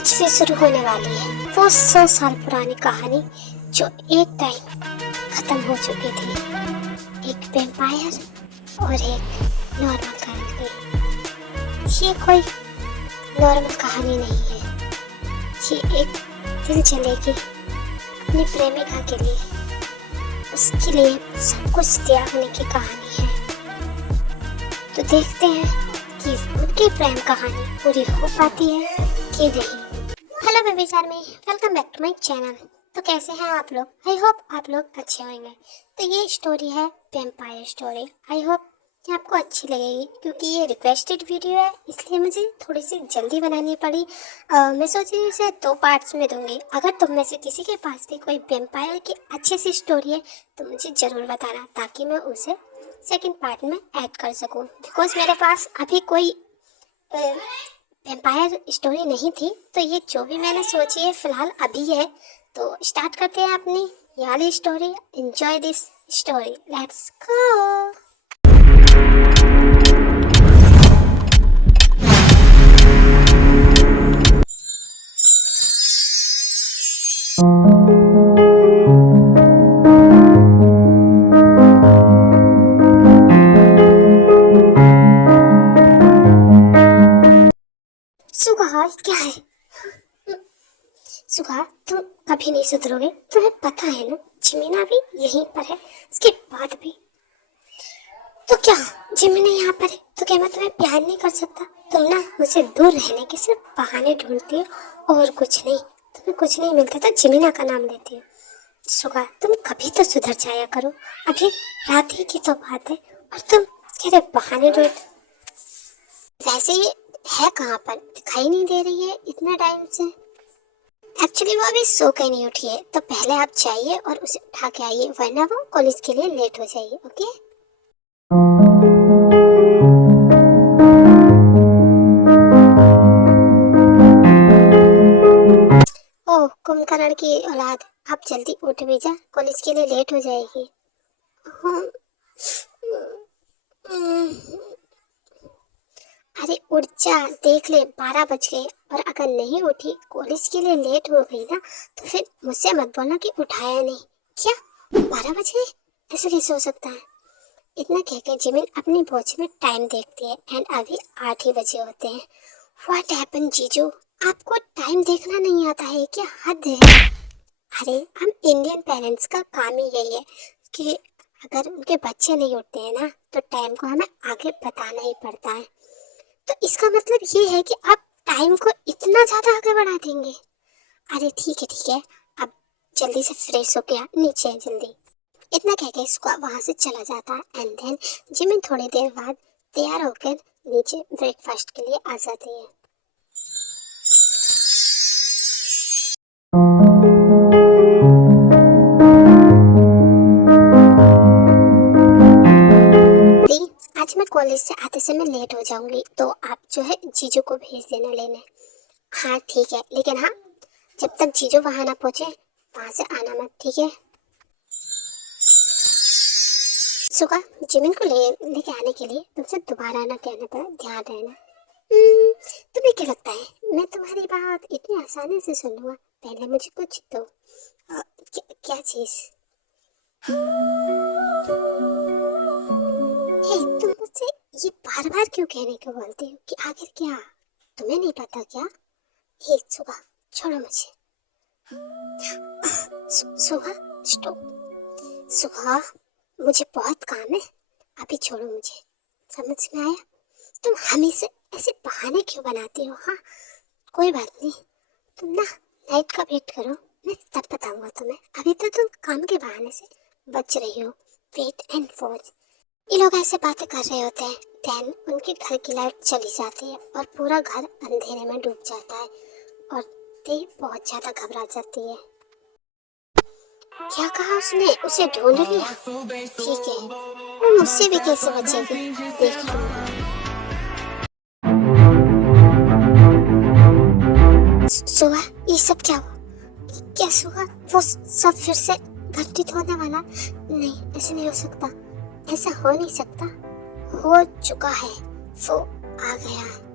आज से शुरू होने वाली है वो 100 साल पुरानी कहानी जो एक टाइम खत्म हो चुकी थी। एक वैम्पायर और एक नॉर्मल कहानी। ये कोई नॉर्मल कहानी नहीं है, ये एक दिल जलेगी अपनी प्रेमिका के लिए, उसके लिए सब कुछ त्यागने की कहानी है। तो देखते हैं कि उनकी प्रेम कहानी पूरी हो पाती है कि नहीं। Hello baby army, welcome back to my channel. तो कैसे हैं आप लोग? आई होप आप लोग अच्छे होंगे। तो ये स्टोरी है वैम्पायर स्टोरी। आई होप ये आपको अच्छी लगेगी क्योंकि ये रिक्वेस्टेड वीडियो है, इसलिए मुझे थोड़ी सी जल्दी बनानी पड़ी। मैं सोची इसे 2 पार्ट्स में दूंगी। अगर तुम में से किसी के पास भी कोई वैम्पायर की अच्छी सी स्टोरी है तो मुझे ज़रूर बताना, ताकि मैं उसे सेकंड पार्ट में ऐड कर सकूं। बिकॉज मेरे पास अभी कोई वैम्पायर स्टोरी नहीं थी, तो ये जो भी मैंने सोची है फ़िलहाल अभी है। तो स्टार्ट करते हैं अपनी ये वाली story. Enjoy this story, let's go. Suga, क्या है? सुगा, तुम कभी नहीं सुधरोगे। तुम्हें पता है ना, जिमीना भी यहीं पर है। उसके बाद भी तो क्या जिमीना यहाँ पर है तो क्या मैं तुम्हें प्यार नहीं कर सकता? तुम ना मुझसे दूर रहने के सिर्फ बहाने ढूंढती हो और कुछ नहीं। तुम्हें कुछ नहीं मिलता तो जिमीना का नाम लेती हो। सुगा, तुम कभी तो सुधर जाया करो। अभी रात ही की तो बात है और तुम कह रहे बहाने ढूंढ। वैसे ये है कहाँ पर? दिखाई नहीं दे रही है इतना टाइम से। एक्चुअली वो अभी सो के नहीं उठी है, तो पहले आप जाइए और उसे उठा के आइए, वरना वो कॉलेज के लिए लेट हो जाएगी। ओके? ओह कुंभकर्ण की औलाद, आप जल्दी उठ भी जा, कॉलेज के लिए लेट हो जाएगी। अरे उठ जा, देख ले 12 बज गए और अगर नहीं उठी, कॉलेज के लिए लेट हो गई ना, तो फिर मुझसे मत बोलना कि उठाया नहीं। क्या 12 बज गए? ऐसा कैसे हो सकता है? इतना कह के जिमिन अपनी वॉच में टाइम देखती है एंड अभी 8 ही बजे होते हैं। व्हाट हैपन जीजू, आपको टाइम देखना नहीं आता है क्या? हद है। अरे हम इंडियन पेरेंट्स का काम ही यही है कि अगर उनके बच्चे नहीं उठते हैं ना, तो टाइम को हमें आगे बताना ही पड़ता है। तो इसका मतलब ये है कि आप टाइम को इतना ज़्यादा आगे बढ़ा देंगे? अरे ठीक है, अब जल्दी से फ्रेश होके आ, नीचे जल्दी। इतना कह के इसको वहाँ से चला जाता है एंड देन जिमिन थोड़ी देर बाद तैयार होकर नीचे ब्रेकफास्ट के लिए आ जाती है। आज मैं कॉलेज से आते समय लेट हो जाऊंगी, तो आप जो है जीजू को भेज देना लेने। हाँ ठीक है, लेकिन हाँ जब तक जीजू वहाँ ना पहुँचे वहाँ से आना मत, ठीक है? सुगा, जिमिन को लेके आने के लिए तुमसे दोबारा ना कहना पड़ा, ध्यान रहना। तुम्हें क्या लगता है मैं तुम्हारी बात इतनी आसानी से सुन लूँगा? पहले मुझे कुछ दो। क्या चीज़? तुम मुझसे ये बार बार क्यों कहने को बोलते हो कि आखिर क्या? तुम्हें नहीं पता क्या? हे सुगा, छोड़ो मुझे। सुगा स्टॉप। सुगा, मुझे बहुत काम है, अभी छोड़ो मुझे। समझ में आया? तुम हमेशा ऐसे बहाने क्यों बनाती हो? हाँ कोई बात नहीं, तुम ना नाइट का वेट करो, मैं तब बताऊंगा तुम्हें। अभी तो तुम काम के बहाने से बच रही हो। Wait and watch. ये लोग ऐसे बातें कर रहे होते हैं, देन उनके घर की लाइट चली जाती है और पूरा घर अंधेरे में डूब जाता है और ते बहुत ज्यादा घबरा जाती है। क्या कहा उसने? उसे ढूंढ लिया? ठीक है, वो मुझसे भी कैसे बचेगी, देख लूंगा। सुबह ये सब क्या हुआ? क्या सुबह वो सब फिर से घटित होने वाला? नहीं, ऐसे नहीं हो सकता, ऐसा हो नहीं सकता। हो चुका है, वो आ गया है।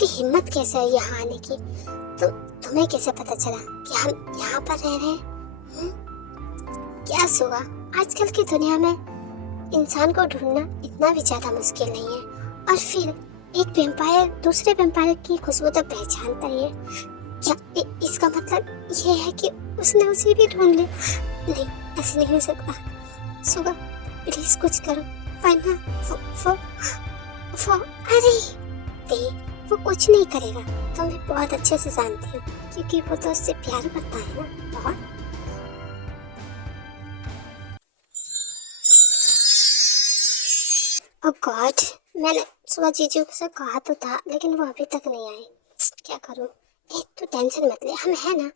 आपकी हिम्मत कैसे है यहाँ आने की? तुम्हें कैसे पता चला कि हम यहाँ पर रह रहे हैं? क्या सुआ, आजकल की दुनिया में इंसान को ढूंढना इतना भी ज्यादा मुश्किल नहीं है। और फिर एक वेम्पायर दूसरे वेम्पायर की खुशबू तो पहचानता ही है। क्या इसका मतलब ये है कि उसने उसे भी ढूंढ लिया? नहीं, ऐसे नहीं हो सकता। सुगा, प्लीज कुछ करो, वरना वो अरे वो कुछ नहीं करेगा। तुम भी बहुत अच्छे से जानती हो, क्योंकि वो तो उससे प्यार करता है ना, बहुत। ओह गॉड, मैंने सुबह जीजू से कहा तो था, लेकिन वो अभी तक नहीं आई। क्या करूं? तू टेंशन मत ले, हम है ना।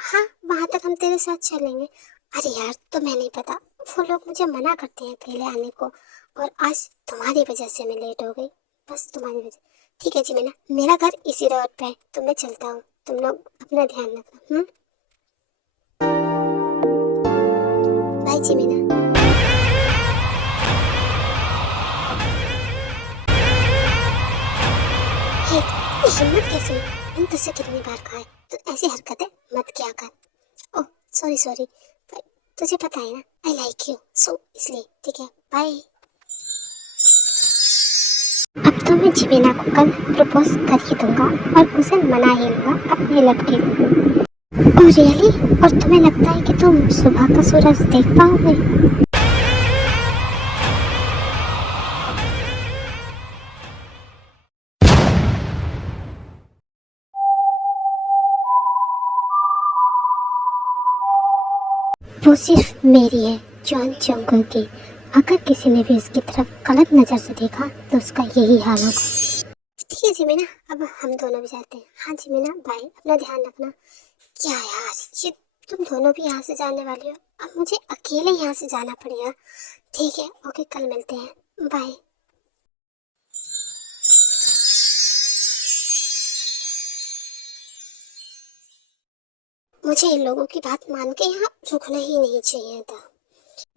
हाँ, वहां तक हम तेरे साथ चलेंगे। अरे यार, तुम्हें नहीं पता, वो लोग मुझे मना करते हैं अकेले आने को, और आज तुम्हारी वजह से मैं लेट हो गई, बस तुम्हारी वजह। ठीक है जी मीना, मेरा घर इसी रोड पे है, तो मैं चलता हूँ। तुम लोग अपना ध्यान रखना। बाय जी मीना। हिम्मत कैसे? मैंने तुझसे कितनी बार कहा है, तो ऐसी हरकतें मत किया कर। ओह सॉरी, तुझे पता है ना, आई लाइक यू, सो इसलिए। ठीक है, बाय। अब तो मैं जिमीना को कल प्रपोज कर ही दूंगा और उसे मना ही लूंगा अपने लड़के को। Oh really? और तुम्हें लगता है कि तुम सुबह का सूरज देख पाओगे? वो सिर्फ मेरी है, जॉन चंगो की। अगर किसी ने भी उसकी तरफ गलत नजर से देखा तो उसका यही हाल होगा। ठीक है जिमीना, अब हम दोनों भी जाते हैं। हाँ जिमीना, बाय, अपना ध्यान रखना। क्या यार, ये तुम दोनों भी यहाँ से जाने वाले हो, अब मुझे अकेले यहाँ से जाना पड़ेगा। ठीक है, ओके, कल मिलते हैं, बाय। मुझे इन लोगों की बात मान के यहाँ रुकना ही नहीं चाहिए था।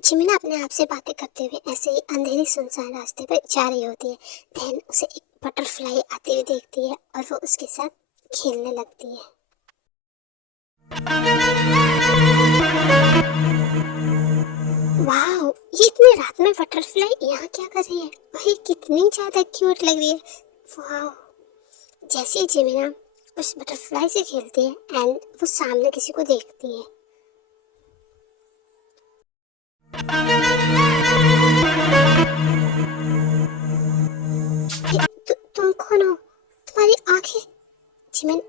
जिमीना अपने आप से बातें करते हुए ऐसे ही अंधेरी सुनसान रास्ते पर जा रही होती है। देन उसे एक बटरफ्लाई आते हुए देखती है और वो उसके साथ खेलने लगती है। वाह, ये इतनी रात में बटरफ्लाई यहाँ क्या कर रही है? वही कितनी ज्यादा क्यूट लग रही है। वाह, जैसे ही जिमीना उस बटरफ्लाई से खेलती है एंड वो सामने किसी को देखती है। तुम कौन हो? तुम्हारी आंखें? जिमिन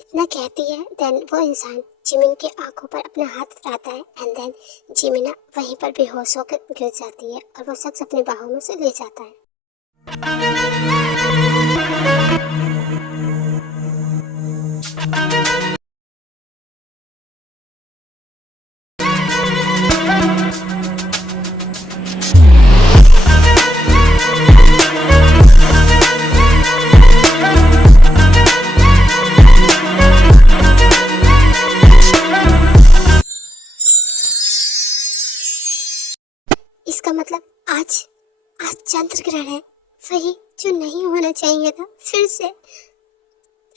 इतना कहती है, देन वो इंसान जिमिन के आंखों पर अपना हाथ रखता है एंड देन जिमिना वहीं पर बेहोश होकर गिर जाती है और वो शख्स अपनी बाहों में से ले जाता है। इसका मतलब आज चंद्र ग्रहण है, वही जो नहीं होना चाहिए था फिर से।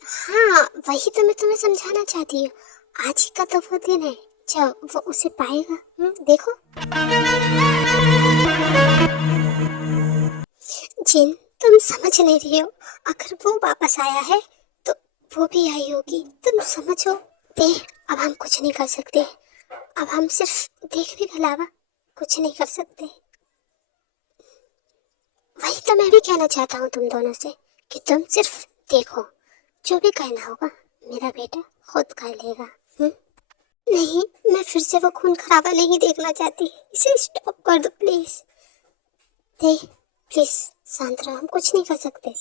हाँ, वही तो मैं तुम्हें समझाना चाहती हूँ। आज ही का तो वो दिन है जब वो उसे पाएगा। देखो जिन, तुम समझ नहीं रही हो। अगर वो वापस आया है तो वो भी आई होगी, तुम समझो। अब हम कुछ नहीं कर सकते। अब हम सिर्फ देखने के अलावा कुछ नहीं कर सकते। वही तो मैं भी कहना चाहता हूँ तुम दोनों से कि तुम सिर्फ देखो, जो भी कहना होगा मेरा बेटा खुद कर लेगा। नहीं, मैं फिर से वो खून खराबा नहीं देखना चाहती। इसे स्टॉप कर दो प्लीज। प्लीज शांत रहो, हम कुछ नहीं कर सकते।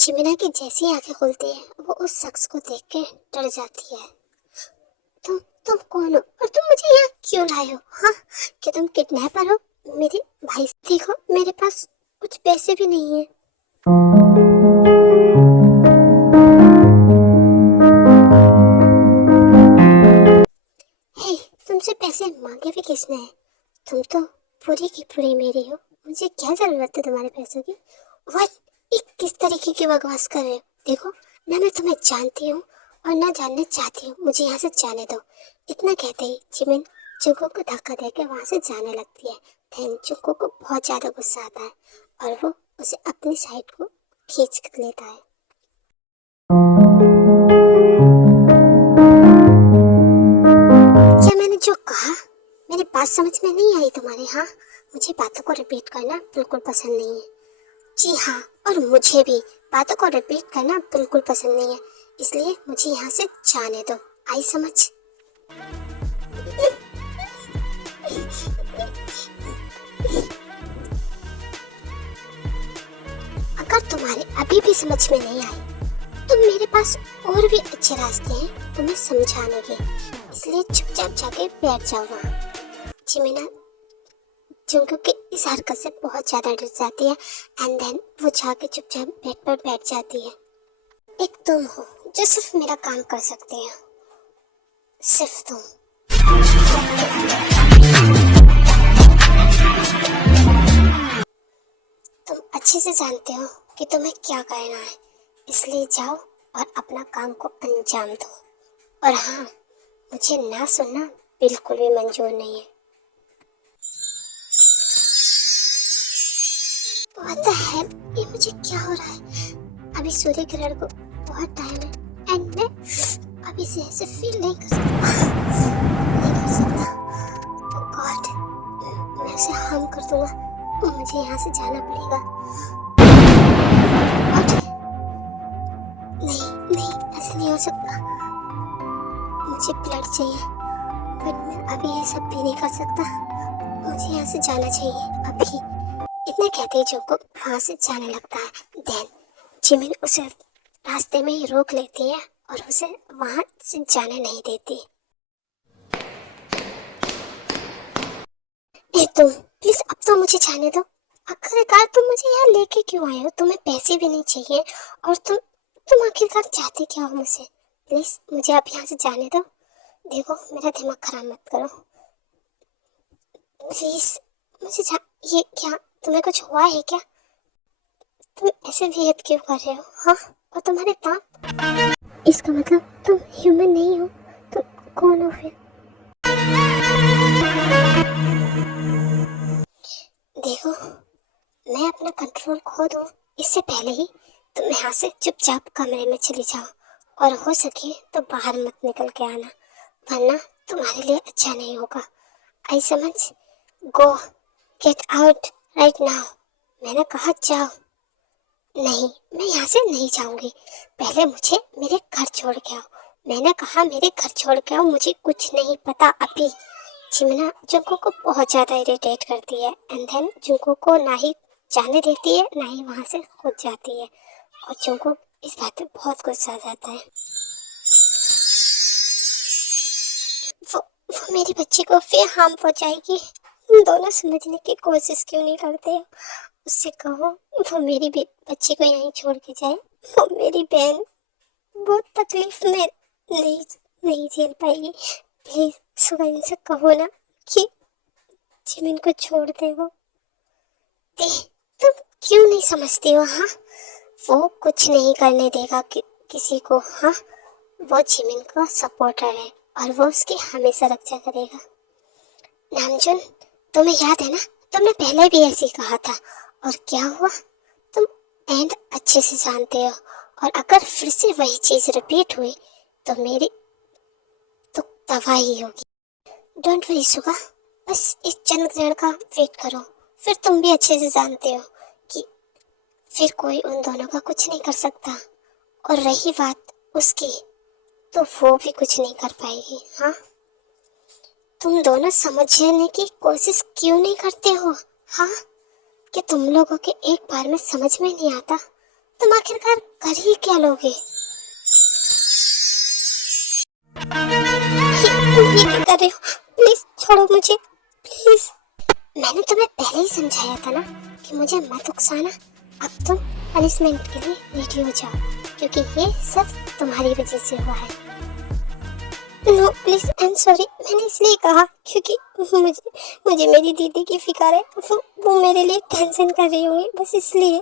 जिमिना की जैसी आंखें खुलती है वो उस शख्स को देख के डर जाती है। तुम कौन हो और तुम मुझे यहाँ क्यों लाए हो? हाँ, क्या तुम किडनैपर हो? मेरे भाई देखो, मेरे पास कुछ पैसे भी नहीं है। हे, तुमसे पैसे मांगे भी किसने है? तुम तो पूरी की पूरी मेरी हो, मुझे क्या जरूरत है तुम्हारे पैसों की? व्हाट, किस तरीके की बकवास कर रहे हो? देखो ना, मैं तुम्हें जानती हूँ और ना जानने चाहती हूँ, मुझे यहाँ से जाने दो। इतना कहते ही जिमिन जुंको को धक्का देकर वहाँ से जाने लगती है। देन जुंको को बहुत ज्यादा गुस्सा आता है और वो उसे अपनी साइड को खींच लेता है। क्या मैंने जो कहा, मेरी बात समझ में नहीं आई तुम्हारे? हाँ, मुझे बातों को रिपीट करना बिल्कुल पसंद नहीं है। जी हाँ, और मुझे भी बातों को रिपीट करना बिल्कुल पसंद नहीं है, इसलिए मुझे यहाँ से जाने दो। आई समझ? अगर तुम्हारे अभी भी समझ में नहीं आई तो मेरे पास और भी अच्छे रास्ते हैं तुम्हें समझाने के, इसलिए चुपचाप जाके बैठ जाओ वहाँ। जिमिना जुंको की इस हरकत से बहुत ज्यादा डर जाती है एंड देन वो जाके चुपचाप बेड पर बैठ जाती है। एक तुम हो जो सिर्फ मेरा काम कर सकते हो, सिर्फ तुम। तुम अच्छे से जानते हो कि तुम्हें क्या करना है, इसलिए जाओ और अपना काम को अंजाम दो। और हाँ, मुझे ना सुनना बिल्कुल भी मंजूर नहीं है। What the hell? ये मुझे क्या हो रहा है? अभी सूर्य ग्रहण को बहुत टाइम है एंड मैं अभी से ऐसे फील नहीं कर सकता। Oh God, मैं उसे हार्म कर दूंगा, मुझे यहाँ से जाना पड़ेगा। नहीं, ऐसा नहीं हो सकता। मुझे ब्लड चाहिए, बट मैं अभी ये सब भी नहीं कर सकता। मुझे यहाँ से जाना चाहिए अभी। इतना कहते ही जुंको वहाँ से जाने लगता है। देन जिमिन उसे रास्ते में ही रोक लेती है और उसे वहाँ से जाने नहीं देती। तुम प्लीज अब तो मुझे जाने दो। आखिरकार तुम मुझे यहाँ लेके क्यों आए हो? तुम्हें पैसे भी नहीं चाहिए और तुम आखिरकार चाहते क्या हो मुझसे? प्लीज मुझे अब यहाँ से जाने दो। देखो, मेरा दिमाग खराब मत करो प्लीज। ये क्या, तुम्हें कुछ हुआ है क्या? तुम ऐसे बिहेव क्यों कर रहे हो? हाँ, और तुम्हारे दांत, इसका मतलब तुम ह्यूमन नहीं हो। तुम कौन हो फिर? देखो, मैं अपना कंट्रोल खो दूं इससे पहले ही तुम यहाँ से चुपचाप कमरे में चली जाओ और हो सके तो बाहर मत निकल के आना, वरना तुम्हारे लिए अच्छा नहीं होगा। आई समझ? गो, गेट आउट राइट नाउ। मैंने कहा जाओ। नहीं, मैं यहाँ से नहीं जाऊंगी। पहले मुझे मेरे घर छोड़ के आओ। मैंने कहा मेरे घर छोड़ के आओ, मुझे कुछ नहीं पता अभी। जिमिना जुंको को बहुत ज़्यादा इरिटेट करती है एंड देन जुंको को ना ही जाने देती है ना ही वहाँ से खुद जाती है और जुंको इस बात पे बहुत गुस्सा आ जाता है। वो मेरी बच्ची को फिर हार्म पहुँचाएगी। तुम दोनों समझने की कोशिश क्यों नहीं करते हो? उससे कहो वो मेरी बच्ची को यहीं छोड़ के जाए। वो मेरी बहन बहुत तकलीफ में नहीं झेल पाएगी। प्लीज सुबह इनसे कहो ना कि जिमिन को छोड़ दे। तुम क्यों नहीं समझती हो? हाँ, वो कुछ नहीं करने देगा किसी को। हाँ, वो जिमिन का सपोर्टर है और वो उसकी हमेशा रक्षा करेगा। नामजुन, तुम्हें याद है ना, तुमने पहले भी ऐसे ही कहा था और क्या हुआ? तुम एंड अच्छे से जानते हो और अगर फिर से वही चीज रिपीट हुई तो मेरी तो तबाही होगी। डोंट वरी सुगा, बस इस चंद्र ग्रहण का वेट करो, फिर तुम भी अच्छे से जानते हो कि फिर कोई उन दोनों का कुछ नहीं कर सकता। और रही बात उसकी, तो वो भी कुछ नहीं कर पाएगी। हाँ, तुम दोनों समझने की कोशिश क्यों नहीं करते हो? हाँ, कि तुम लोगों के एक बार में समझ में नहीं आता, तुम आखिरकार कर ही क्या लोगे? ये क्या कर रहे हो? प्लीज छोड़ो मुझे, प्लीज। मैंने तुम्हें पहले ही समझाया था ना कि मुझे मत उकसाना। अब तुम पनिशमेंट के लिए रेडी हो जाओ, क्योंकि ये सब तुम्हारी वजह से हुआ है। No please, I am sorry. मैंने इसलिए कहा क्योंकि मुझे मेरी दीदी की फिक्र है। वो मेरे लिए टेंशन कर रही होंगी, बस इसलिए।